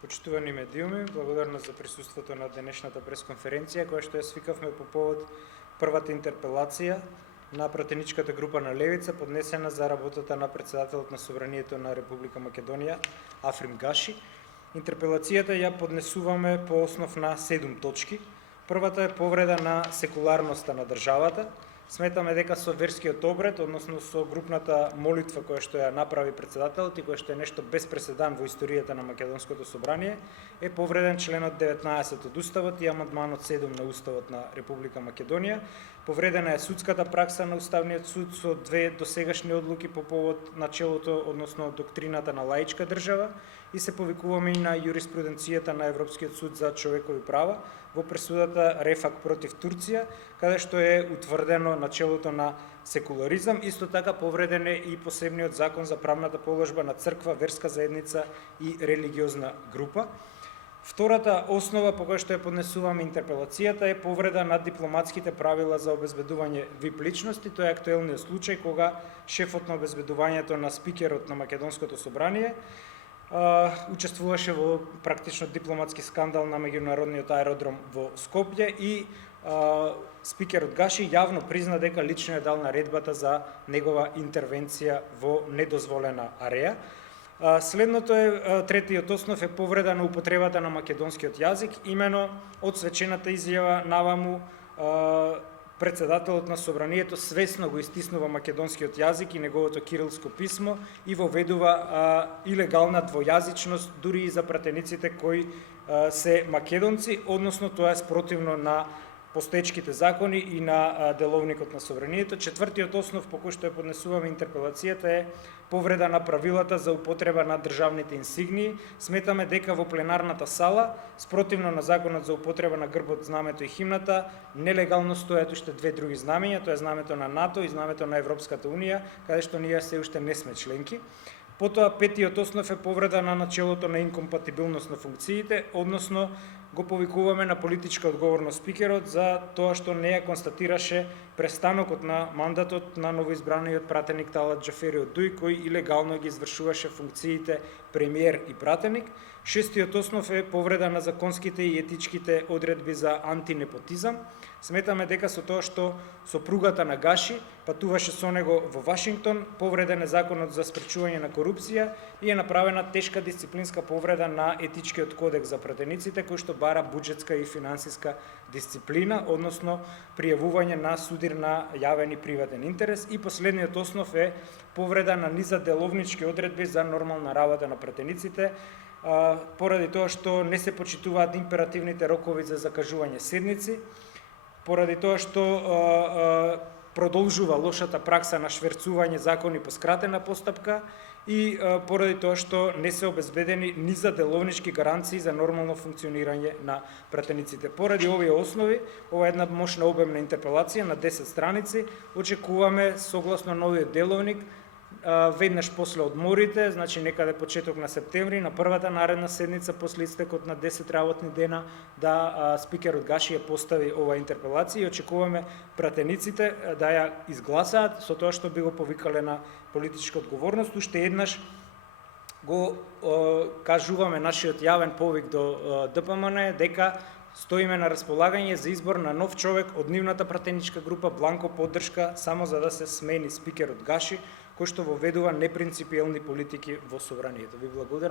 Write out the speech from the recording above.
Почитувани медиуми, благодарност за присуството на денешната пресконференција, која што ја свикавме по повод првата интерпелација на пратеничката група на Левица, поднесена за работата на председателот на Собранието на Република Македонија, Африм Гаши. Интерпелацијата ја поднесуваме по основ на 7 точки. Првата е повреда на секуларноста на државата. Сметаме дека со верскиот обред, односно со групната молитва која што ја направи председателот и која што е нешто без преседан во историјата на Македонското собрание, е повреден членот 19 од Уставот и амандманот 7 на Уставот на Република Македонија. Повредена е судската пракса на Уставниот суд со 2 досегашни одлуки по повод начелото, односно доктрината на лаичка држава, и се повикуваме и на юриспруденцијата на Европскиот суд за човекови права во пресудата Рефак против Турција, каде што е утврдено начелото на секуларизам. Исто така повреден е и посебниот закон за правната положба на црква, верска заедница и религиозна група. Втората основа по која што ја поднесуваме интерпелацијата е повреда на дипломатските правила за обезбедување VIP личности. Тоа е актуелниот случај кога шефот на обезбедувањето на спикерот на Македонското собрание учествуваше во практично дипломатски скандал на меѓународниот аеродром во Скопје и спикерот Гаши јавно призна дека лично е дал наредбата за негова интервенција во недозволена ареа. Следното е, третиот основ е повреда на употребата на македонскиот јазик, имено од свечената изјава наваму председателот на собранието свесно го истиснува македонскиот јазик и неговото кирилско писмо и воведува илегална двојазичност дури и за пратениците кои се македонци, односно тоа е спротивно на постечките закони и на деловникот на собранието. Четвртиот основ по кој што ја поднесуваме интерпелацијата е повреда на правилата за употреба на државните инсигнии. Сметаме дека во пленарната сала, спротивно на законот за употреба на грбот, знамето и химната, нелегално стојат уште 2 други знамења, тоа е знамето на НАТО и знамето на Европската унија, каде што ние се уште не сме членки. Потоа петиот основ е повреда на начелото на инкомпатибилност на функциите, односно го повикуваме на политичка одговорност спикерот за тоа што не ја констатираше престанокот на мандатот на новоизбраниот пратеник Талат Џафери од ДУИ, кој илегално ги извршуваше функциите премиер и пратеник. Шестиот основ е повреда на законските и етичките одредби за антинепотизам. Сметаме дека со тоа што сопругата на Гаши патуваше со него во Вашингтон, повреден е законот за спречување на корупција и е направена тешка дисциплинска повреда на етичкиот кодекс за пратениците, кој што бара буџетска и финансиска дисциплина, односно пријавување на судир на јавен и приватен интерес. И последниот основ е повреда на низа деловнички одредби за нормална работа на пратениците, поради тоа што не се почитуваат императивните рокови за закажување седници, поради тоа што продолжува лошата пракса на шверцување закони по скратена постапка и поради тоа што не се обезбедени низа деловнички гаранции за нормално функционирање на пратениците. Поради овие основи, ова е една мощна обемна интерпелација на 10 страници, очекуваме согласно новиот деловник веднаш после одморите, значи некаде почеток на септември, на првата наредна седница после истекот на 10 работни дена, да спикерот Гаши ја постави ова интерпелација и очекуваме пратениците да ја изгласаат со тоа што би го повикале на политичка одговорност. Уште еднаш го кажуваме нашиот јавен повик до ДПМН дека стоиме на располагање за избор на нов човек од нивната пратеничка група, бланко поддршка, само за да се смени спикерот Гаши, кој што воведува непринципиелни политики во собранието. Ви благодарам.